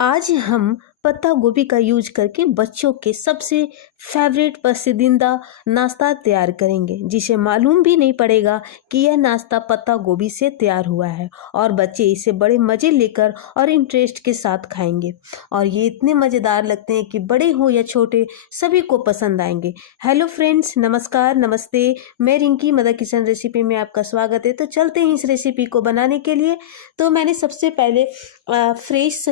आज हम पत्ता गोभी का यूज करके बच्चों के सबसे फेवरेट पसंदीदा नाश्ता तैयार करेंगे, जिसे मालूम भी नहीं पड़ेगा कि यह नाश्ता पत्ता गोभी से तैयार हुआ है और बच्चे इसे बड़े मज़े लेकर और इंटरेस्ट के साथ खाएंगे। और ये इतने मज़ेदार लगते हैं कि बड़े हो या छोटे सभी को पसंद आएंगे। हेलो फ्रेंड्स, नमस्कार, नमस्ते। मैं रिंकी मदर किचन रेसिपी में आपका स्वागत है। तो चलते हैं इस रेसिपी को बनाने के लिए। तो मैंने सबसे पहले फ्रेश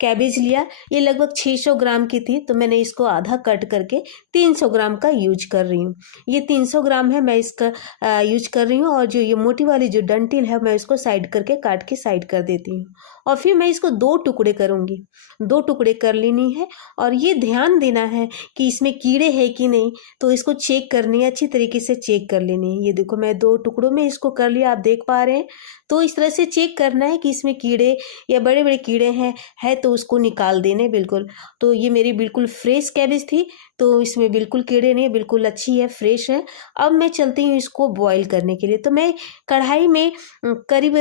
कैबेज लिया। ये लगभग 600 ग्राम की थी, तो मैंने इसको आधा कट करके 300 ग्राम का यूज कर रही हूँ। ये 300 ग्राम है, मैं इसका यूज कर रही हूँ। और जो ये मोटी वाली जो डंठल है, मैं इसको साइड करके काट के साइड कर देती हूँ। और फिर मैं इसको 2 टुकड़े करूँगी, 2 टुकड़े कर लेनी है। और ये ध्यान देना है कि इसमें कीड़े हैं कि नहीं, तो इसको चेक करनी है, अच्छी तरीके से चेक कर लेनी है। ये देखो, मैं 2 टुकड़ों में इसको कर लिया, आप देख पा रहे हैं। तो इस तरह से चेक करना है कि इसमें कीड़े या बड़े बड़े कीड़े हैं तो उसको निकाल देने बिल्कुल। तो ये मेरी बिल्कुल फ्रेश कैबेज थी, तो इसमें बिल्कुल कीड़े नहीं, बिल्कुल अच्छी है, फ्रेश है। अब मैं चलती हूँ इसको बॉईल करने के लिए। तो मैं कढ़ाई में करीब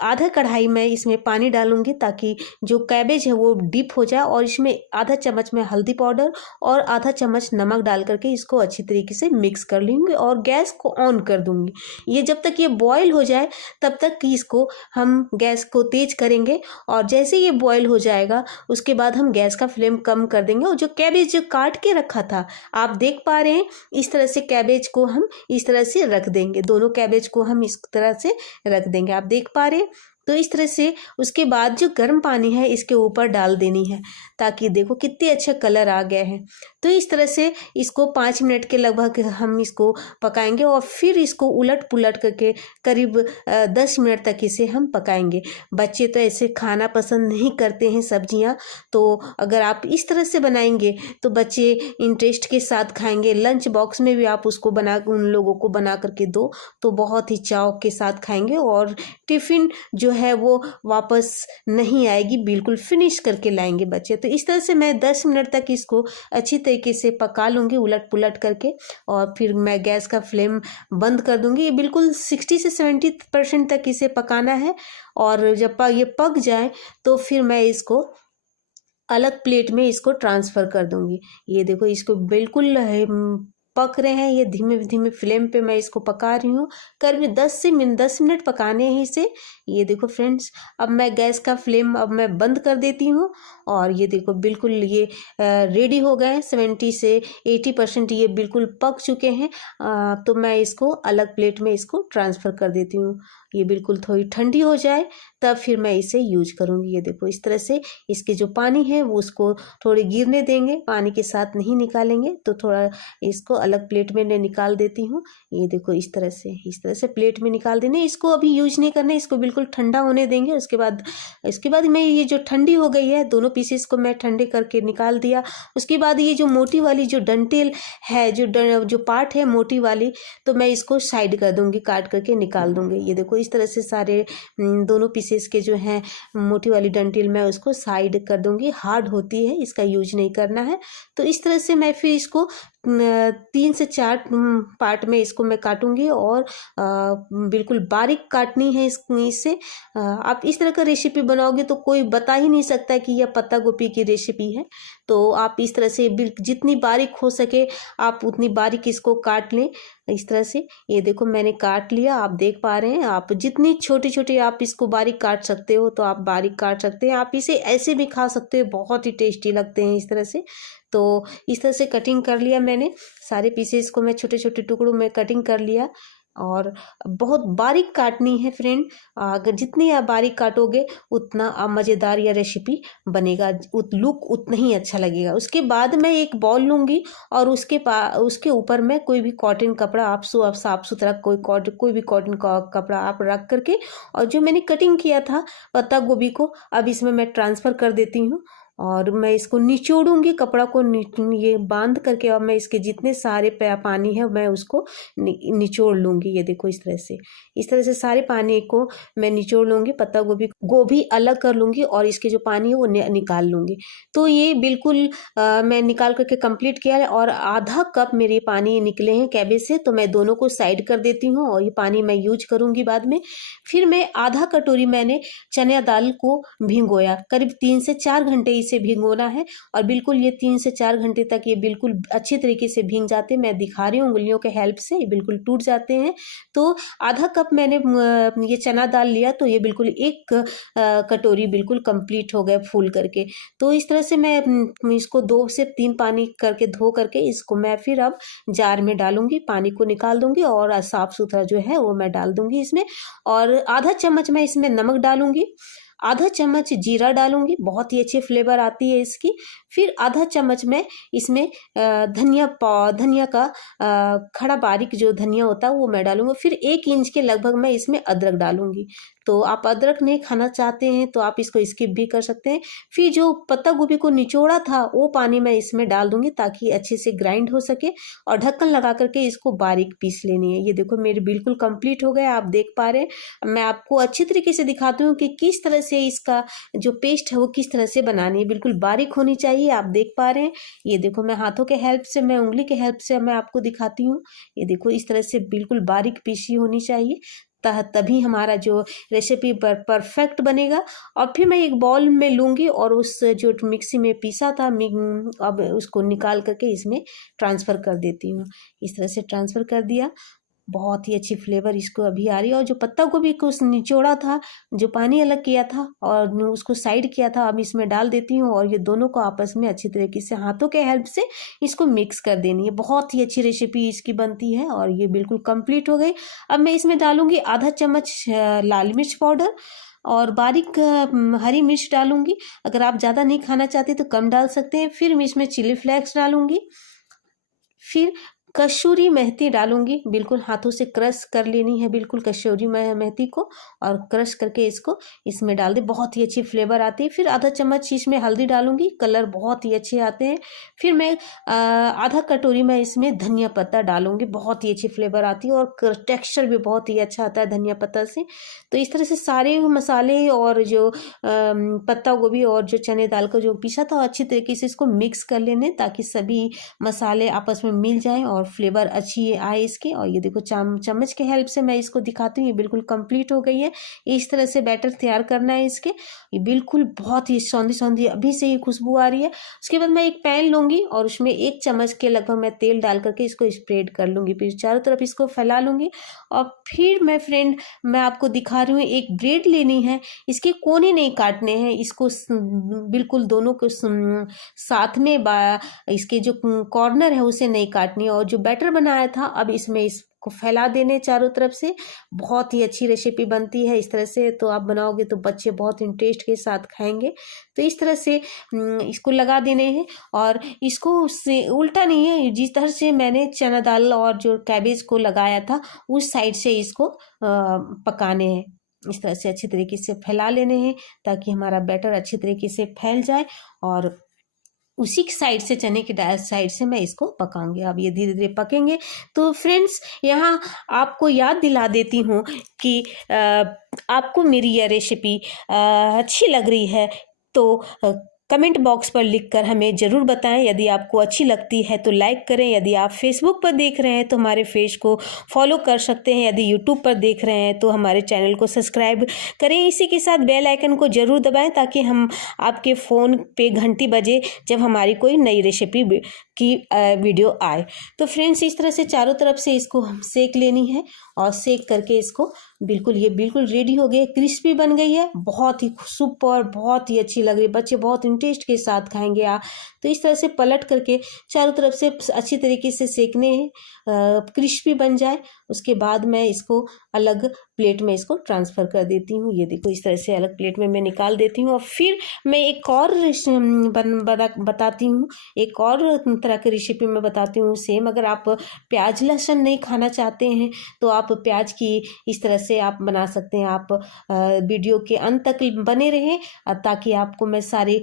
आधा कढ़ाई में इसमें पानी डालूंगी, ताकि जो कैबेज है वो डीप हो जाए। और इसमें आधा चम्मच में हल्दी पाउडर और आधा चम्मच नमक डाल करके इसको अच्छी तरीके से मिक्स कर लूँगी और गैस को ऑन कर दूँगी। ये जब तक ये बॉयल हो जाए तब तक कि इसको हम गैस को तेज करेंगे। और जैसे ये बॉयल हो जाएगा उसके बाद हम गैस का फ्लेम कम कर देंगे। और जो कैबेज जो काट के रखा था, आप देख पा रहे हैं, इस तरह से कैबेज को हम इस तरह से रख देंगे। दोनों कैबेज को हम इस तरह से रख देंगे, आप देख पा रहे हैं। तो इस तरह से उसके बाद जो गर्म पानी है इसके ऊपर डाल देनी है, ताकि देखो कितने अच्छे कलर आ गए हैं। तो इस तरह से इसको 5 मिनट के लगभग हम इसको पकाएंगे। और फिर इसको उलट पुलट करके करीब 10 मिनट तक इसे हम पकाएंगे। बच्चे तो ऐसे खाना पसंद नहीं करते हैं सब्जियां, तो अगर आप इस तरह से बनाएंगे तो बच्चे इंटरेस्ट के साथ खाएंगे। लंच बॉक्स में भी आप उसको उन लोगों को बना करके दो तो बहुत ही चाव के साथ खाएंगे। और टिफ़िन जो है वो वापस नहीं आएगी, बिल्कुल फिनिश करके लाएंगे बच्चे। तो इस तरह से मैं 10 मिनट तक इसको अच्छी तरीके से पका लूँगी उलट पुलट करके। और फिर मैं गैस का फ्लेम बंद कर दूँगी। ये बिल्कुल 60 से 70% तक इसे पकाना है। और जब ये पक जाए तो फिर मैं इसको अलग प्लेट में इसको ट्रांसफ़र कर दूँगी। ये देखो, इसको बिल्कुल पक रहे हैं, ये धीमे धीमे फ्लेम पे मैं इसको पका रही हूँ। करीब 10 मिनट पकाने हैं इसे। ये देखो फ्रेंड्स, अब मैं गैस का फ्लेम मैं बंद कर देती हूँ। और ये देखो बिल्कुल ये रेडी हो गए हैं, 70 से 80% ये बिल्कुल पक चुके हैं। तो मैं इसको अलग प्लेट में इसको ट्रांसफ़र कर देती हूँ। ये बिल्कुल थोड़ी ठंडी हो जाए तब फिर मैं इसे यूज करूँगी। ये देखो, इस तरह से इसके जो पानी है वो उसको थोड़े गिरने देंगे, पानी के साथ नहीं निकालेंगे। तो थोड़ा इसको अलग प्लेट में मैं निकाल देती हूँ। ये देखो, इस तरह से प्लेट में निकाल देने। इसको अभी यूज नहीं करना, इसको बिल्कुल ठंडा होने देंगे। उसके बाद मैं ये जो ठंडी हो गई है, दोनों पीसेस को मैं ठंडे करके निकाल दिया। उसके बाद ये जो मोटी वाली जो डंठल है, जो पार्ट है मोटी वाली, तो मैं इसको साइड कर दूंगी, काट करके निकाल दूंगी। ये देखो, इस तरह से सारे दोनों पीसेस के जो हैं मोटी वाली डंठल मैं उसको साइड कर दूंगी। हार्ड होती है, इसका यूज नहीं करना है। तो इस तरह से मैं फिर इसको 3 से 4 पार्ट में इसको मैं काटूंगी। और बिल्कुल बारीक काटनी है इसे। आप इस तरह का रेसिपी बनाओगे तो कोई बता ही नहीं सकता कि यह पत्ता गोभी की रेसिपी है। तो आप इस तरह से जितनी बारीक हो सके आप उतनी बारीक इसको काट लें, इस तरह से। ये देखो, मैंने काट लिया, आप देख पा रहे हैं। आप जितनी छोटी छोटी आप इसको बारीक काट सकते हो तो आप बारीक काट सकते हैं। आप इसे ऐसे भी खा सकते हो, बहुत ही टेस्टी लगते हैं इस तरह से। तो इस तरह से कटिंग कर लिया मैंने, सारे पीसेस को मैं छोटे छोटे टुकड़ों में कटिंग कर लिया। और बहुत बारीक काटनी है फ्रेंड, अगर जितनी आप बारीक काटोगे उतना मज़ेदार यह रेसिपी बनेगा, लुक उतना ही अच्छा लगेगा। उसके बाद मैं एक बॉल लूँगी और उसके ऊपर मैं कोई भी कॉटन कपड़ा, आप साफ सुथरा कोई भी कॉटन का कपड़ा आप रख करके, और जो मैंने कटिंग किया था पत्ता गोभी को, अब इसमें मैं ट्रांसफ़र कर देती हूँ। और मैं इसको निचोड़ूंगी, कपड़ा को ये बांध करके, और मैं इसके जितने सारे पानी है मैं उसको निचोड़ लूँगी। ये देखो इस तरह से सारे पानी को मैं निचोड़ लूँगी। पत्ता गोभी अलग कर लूँगी और इसके जो पानी है वो निकाल लूँगी। तो ये बिल्कुल मैं निकाल करके कंप्लीट किया है और आधा कप मेरे पानी निकले हैं कैबेज से, तो मैं दोनों को साइड कर देती हूँ और ये पानी मैं यूज करूँगी बाद में। फिर मैं आधा कटोरी मैंने चना दाल को भिगोया, करीब 3 से 4 घंटे इसे भिगोना है और बिल्कुल ये 3 से 4 घंटे तक ये बिल्कुल अच्छे तरीके से भीग जाते हैं। मैं दिखा रही हूँ उंगलियों के हेल्प से, ये बिल्कुल टूट जाते हैं। तो आधा कप मैंने ये चना दाल लिया, तो ये बिल्कुल एक कटोरी बिल्कुल कंप्लीट हो गया फूल करके। तो इस तरह से मैं इसको 2 से 3 पानी करके धो करके इसको मैं फिर अब जार में डालूंगी, पानी को निकाल दूंगी और साफ सुथरा जो है वो मैं डाल दूंगी इसमें। और आधा चम्मच मैं इसमें नमक डालूंगी, आधा चम्मच जीरा डालूंगी, बहुत ही अच्छी फ्लेवर आती है इसकी। फिर आधा चम्मच मैं इसमें धनिया का खड़ा बारीक जो धनिया होता है वो मैं डालूंगी। फिर 1 इंच के लगभग मैं इसमें अदरक डालूंगी। तो आप अदरक नहीं खाना चाहते हैं तो आप इसको स्किप भी कर सकते हैं। फिर जो पत्ता गोभी को निचोड़ा था वो पानी मैं इसमें डाल दूंगी ताकि अच्छे से ग्राइंड हो सके, और ढक्कन लगा करके इसको बारीक पीस लेनी है। ये देखो मेरे बिल्कुल कंप्लीट हो गया, आप देख पा रहे हैं। मैं आपको अच्छी तरीके से दिखाती हूँ कि किस तरह से इसका जो पेस्ट है वो किस तरह से बनानी है, बिल्कुल बारीक होनी चाहिए। आप देख पा रहे हैं, ये देखो मैं हाथों के हेल्प से, मैं उंगली के हेल्प से मैं आपको दिखाती हूँ। ये देखो इस तरह से बिल्कुल बारीक पीसी होनी चाहिए, तभी हमारा जो रेसिपी परफेक्ट बनेगा। और फिर मैं एक बाउल में लूँगी और उस जो मिक्सी में पीसा था अब उसको निकाल करके इसमें ट्रांसफ़र कर देती हूँ। इस तरह से ट्रांसफ़र कर दिया, बहुत ही अच्छी फ्लेवर इसको अभी आ रही है। और जो पत्ता गोभी को निचोड़ा था, जो पानी अलग किया था और उसको साइड किया था, अब इसमें डाल देती हूँ और ये दोनों को आपस में अच्छी तरीके से हाथों के हेल्प से इसको मिक्स कर देनी है। बहुत ही अच्छी रेसिपी इसकी बनती है और ये बिल्कुल कंप्लीट हो गई। अब मैं इसमें डालूंगी आधा चम्मच लाल मिर्च पाउडर और बारीक हरी मिर्च डालूंगी। अगर आप ज़्यादा नहीं खाना चाहते तो कम डाल सकते हैं। फिर मैं इसमें चिली फ्लेक्स डालूंगी, फिर कसूरी मेथी डालूंगी, बिल्कुल हाथों से क्रश कर लेनी है बिल्कुल कसूरी मेथी को, और क्रश करके इसको इसमें डाल दे, बहुत ही अच्छी फ्लेवर आती है। फिर आधा चम्मच इसमें हल्दी डालूंगी, कलर बहुत ही अच्छे आते हैं। फिर मैं आधा कटोरी में इसमें धनिया पत्ता डालूंगी, बहुत ही अच्छी फ्लेवर आती है और टेक्स्चर भी बहुत ही अच्छा आता है धनिया पत्ता से। तो इस तरह से सारे मसाले और जो पत्ता गोभी और जो चने दाल का जो पीसा था अच्छी तरीके से इसको मिक्स कर लेने, ताकि सभी मसाले आपस में मिल जाएं और फ्लेवर अच्छी आए इसकी। और ये देखो चम्मच के हेल्प से मैं इसको दिखाती हूँ, ये बिल्कुल कंप्लीट हो गई है। इस तरह से बैटर तैयार करना है इसके, ये बिल्कुल बहुत ही सौंधी अभी से ही खुशबू आ रही है। उसके बाद मैं एक पैन लूँगी और उसमें 1 चम्मच के लगभग मैं तेल डाल करके इसको स्प्रेड कर लूँगी, फिर चारों तरफ इसको फैला लूँगी। और फिर मैं आपको दिखा रही हूँ, एक ब्रेड लेनी है, इसके कोने नहीं काटने हैं, इसको बिल्कुल दोनों को साथ में इसके जो कॉर्नर है उसे नहीं काटनी। और जो बैटर बनाया था अब इसमें इसको फैला देने चारों तरफ से। बहुत ही अच्छी रेसिपी बनती है इस तरह से, तो आप बनाओगे तो बच्चे बहुत इंटरेस्ट के साथ खाएंगे। तो इस तरह से इसको लगा देने हैं और इसको उल्टा नहीं है, जिस तरह से मैंने चना दाल और जो कैबेज को लगाया था उस साइड से इसको पकाने हैं। इस तरह से अच्छी तरीके से फैला लेने हैं ताकि हमारा बैटर अच्छी तरीके से फैल जाए, और उसी साइड से चने की साइड से मैं इसको पकाऊंगी। अब ये धीरे धीरे पकेंगे। तो फ्रेंड्स, यहाँ आपको याद दिला देती हूँ कि आपको मेरी यह रेसिपी अच्छी लग रही है तो कमेंट बॉक्स पर लिखकर हमें ज़रूर बताएं। यदि आपको अच्छी लगती है तो लाइक करें। यदि आप फेसबुक पर देख रहे हैं तो हमारे पेज को फॉलो कर सकते हैं। यदि यूट्यूब पर देख रहे हैं तो हमारे चैनल को सब्सक्राइब करें। इसी के साथ बेल आइकन को ज़रूर दबाएं ताकि हम आपके फ़ोन पे घंटी बजे जब हमारी कोई नई रेसिपी की वीडियो आए। तो फ्रेंड्स, इस तरह से चारों तरफ से इसको हम सेक लेनी है और सेक करके इसको ये बिल्कुल रेडी हो गई, क्रिस्पी बन गई है, बहुत ही सुपर, बहुत ही अच्छी लग रही है, बच्चे बहुत इंटरेस्ट के साथ खाएंगे। तो इस तरह से पलट करके चारों तरफ से अच्छी तरीके से सेकने हैं, क्रिस्पी बन जाए। उसके बाद मैं इसको अलग प्लेट में इसको ट्रांसफ़र कर देती हूँ। ये देखो इस तरह से अलग प्लेट में मैं निकाल देती हूँ। और फिर मैं एक और बताती हूँ, एक और तरह की रेसिपी मैं बताती हूँ सेम। अगर आप प्याज लहसुन नहीं खाना चाहते हैं तो आप प्याज की इस तरह से आप बना सकते हैं। आप वीडियो के अंत तक बने रहें ताकि आपको मैं सारे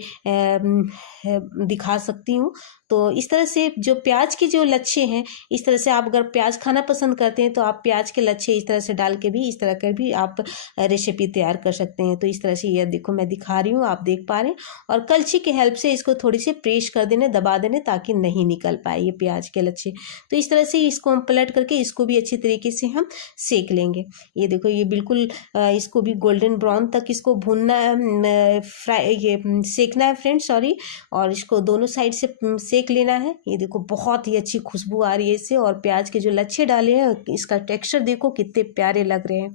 दिखा सकती हूँ। तो इस तरह से जो प्याज के जो लच्छे हैं, इस तरह से आप अगर प्याज खाना पसंद करते हैं तो आप प्याज के लच्छे इस तरह से डाल के भी, इस तरह कर भी आप रेसिपी तैयार कर सकते हैं। तो इस तरह से ये देखो मैं दिखा रही हूँ, आप देख पा रहे हैं। और कलछी के हेल्प से इसको थोड़ी सी प्रेस कर देने, दबा देने, ताकि नहीं निकल पाए ये प्याज के लच्छे। तो इस तरह से इसको हम पलट करके इसको भी अच्छी तरीके से हम सेक लेंगे। ये देखो ये बिल्कुल इसको भी गोल्डन ब्राउन तक इसको भूनना, फ्राई, ये सेकना है फ्रेंड्स, सॉरी। और इसको दोनों साइड से सेक लेना है। ये देखो बहुत ही अच्छी खुशबू आ रही है इससे। और प्याज के जो लच्छे डाले हैं, इसका टेक्सचर देखो कितने प्यारे लग रहे हैं।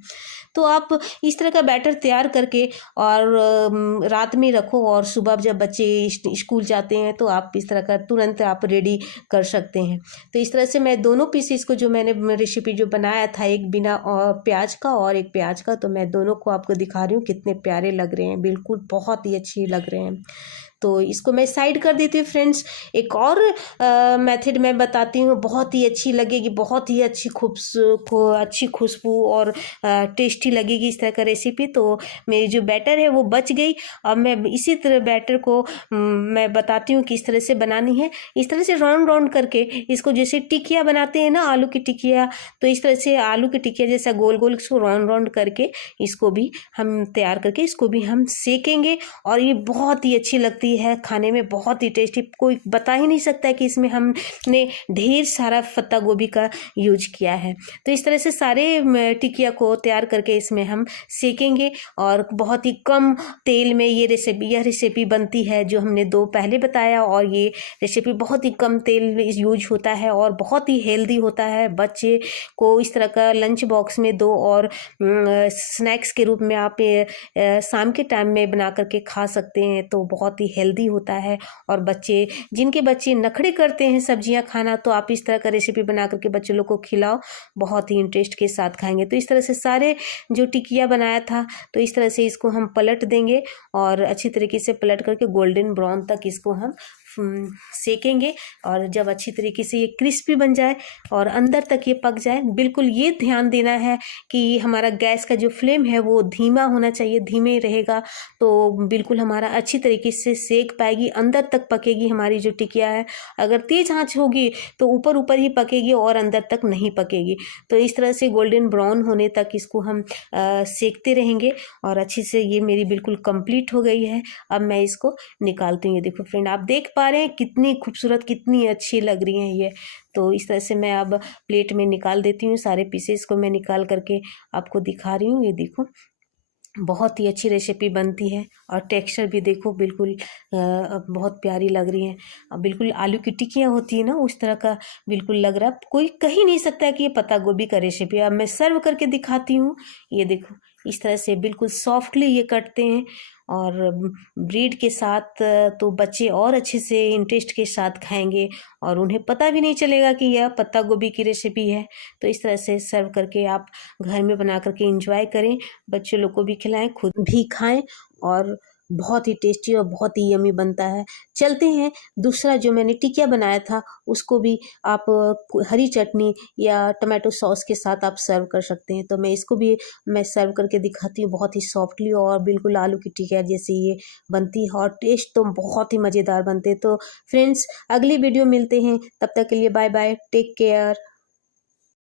तो आप इस तरह का बैटर तैयार करके और रात में रखो, और सुबह जब बच्चे स्कूल जाते हैं तो आप इस तरह का तुरंत आप रेडी कर सकते हैं। तो इस तरह से मैं दोनों पीसेस को, जो मैंने रेसिपी जो बनाया था, एक बिना प्याज का और एक प्याज का, तो मैं दोनों को आपको दिखा रही हूँ कितने प्यारे लग रहे हैं, बिल्कुल बहुत ही अच्छे लग रहे हैं। तो इसको मैं साइड कर देती हूँ फ्रेंड्स। एक और मेथड मैं बताती हूँ, बहुत ही अच्छी लगेगी, बहुत ही अच्छी अच्छी खुशबू और टेस्टी लगेगी इस तरह का रेसिपी। तो मेरी जो बैटर है वो बच गई। अब मैं इसी तरह बैटर को मैं बताती हूँ कि इस तरह से बनानी है। इस तरह से राउंड राउंड करके इसको, जैसे टिकिया बनाते हैं ना, आलू की टिकिया, तो इस तरह से आलू की टिकिया जैसा गोल गोल इसको राउंड राउंड करके इसको भी हम तैयार करके इसको भी हम सेकेंगे। और ये बहुत ही अच्छी लगती है खाने में, बहुत ही टेस्टी। कोई बता ही नहीं सकता कि इसमें हमने ढेर सारा पत्ता गोभी का यूज किया है। तो इस तरह से सारे टिकिया को तैयार करके इसमें हम सेकेंगे। और बहुत ही कम तेल में यह रेसिपी बनती है, जो हमने दो पहले बताया। और ये रेसिपी बहुत ही कम तेल यूज होता है और बहुत ही हेल्दी होता है। बच्चे को इस तरह का लंच बॉक्स में दो, और स्नैक्स के रूप में आप शाम के टाइम में बना करके खा सकते हैं। तो बहुत ही हेल्दी होता है। और जिनके बच्चे नखरे करते हैं सब्जियां खाना, तो आप इस तरह का रेसिपी बना करके बच्चों लोग को खिलाओ, बहुत ही इंटरेस्ट के साथ खाएंगे। तो इस तरह से सारे जो टिकिया बनाया था, तो इस तरह से इसको हम पलट देंगे और अच्छी तरीके से पलट करके गोल्डन ब्राउन तक इसको हम सेकेंगे। और जब अच्छी तरीके से ये क्रिस्पी बन जाए और अंदर तक ये पक जाए, बिल्कुल ये ध्यान देना है कि हमारा गैस का जो फ्लेम है वो धीमा होना चाहिए। धीमे रहेगा तो बिल्कुल हमारा अच्छी तरीके से सेक पाएगी, अंदर तक पकेगी हमारी जो टिकिया है। अगर तेज आंच होगी तो ऊपर ऊपर ही पकेगी और अंदर तक नहीं पकेगी। तो इस तरह से गोल्डन ब्राउन होने तक इसको हम सेकते रहेंगे। और अच्छी से ये मेरी बिल्कुल कंप्लीट हो गई है। अब मैं इसको निकालती हूँ। ये देखो फ्रेंड, आप देख पा रहे हैं कितनी खूबसूरत, कितनी अच्छी लग रही हैं ये। तो इस तरह से मैं अब प्लेट में निकाल देती हूँ। सारे पीसेस को मैं निकाल करके आपको दिखा रही हूँ। ये देखो बहुत ही अच्छी रेसिपी बनती है। और टेक्सचर भी देखो बिल्कुल बहुत प्यारी लग रही है। बिल्कुल आलू की टिक्कियाँ होती है ना, उस तरह का बिल्कुल लग रहा है। कोई कह ही नहीं सकता कि ये पत्ता गोभी का रेसिपी है। अब मैं सर्व करके दिखाती हूँ। ये देखो इस तरह से बिल्कुल सॉफ्टली ये कटते हैं। और ब्रेड के साथ तो बच्चे और अच्छे से इंटरेस्ट के साथ खाएंगे, और उन्हें पता भी नहीं चलेगा कि यह पत्ता गोभी की रेसिपी है। तो इस तरह से सर्व करके आप घर में बना करके एंजॉय करें, बच्चों लोग को भी खिलाएं, खुद भी खाएं। और बहुत ही टेस्टी और बहुत ही यमी बनता है। चलते हैं दूसरा जो मैंने टिकिया बनाया था, उसको भी आप हरी चटनी या टमाटो सॉस के साथ आप सर्व कर सकते हैं। तो मैं इसको भी मैं सर्व करके दिखाती हूँ। बहुत ही सॉफ्टली और बिल्कुल आलू की टिकिया जैसे ये बनती है, और टेस्ट तो बहुत ही मज़ेदार बनते हैं। तो फ्रेंड्स, अगली वीडियो मिलते हैं, तब तक के लिए बाय बाय, टेक केयर।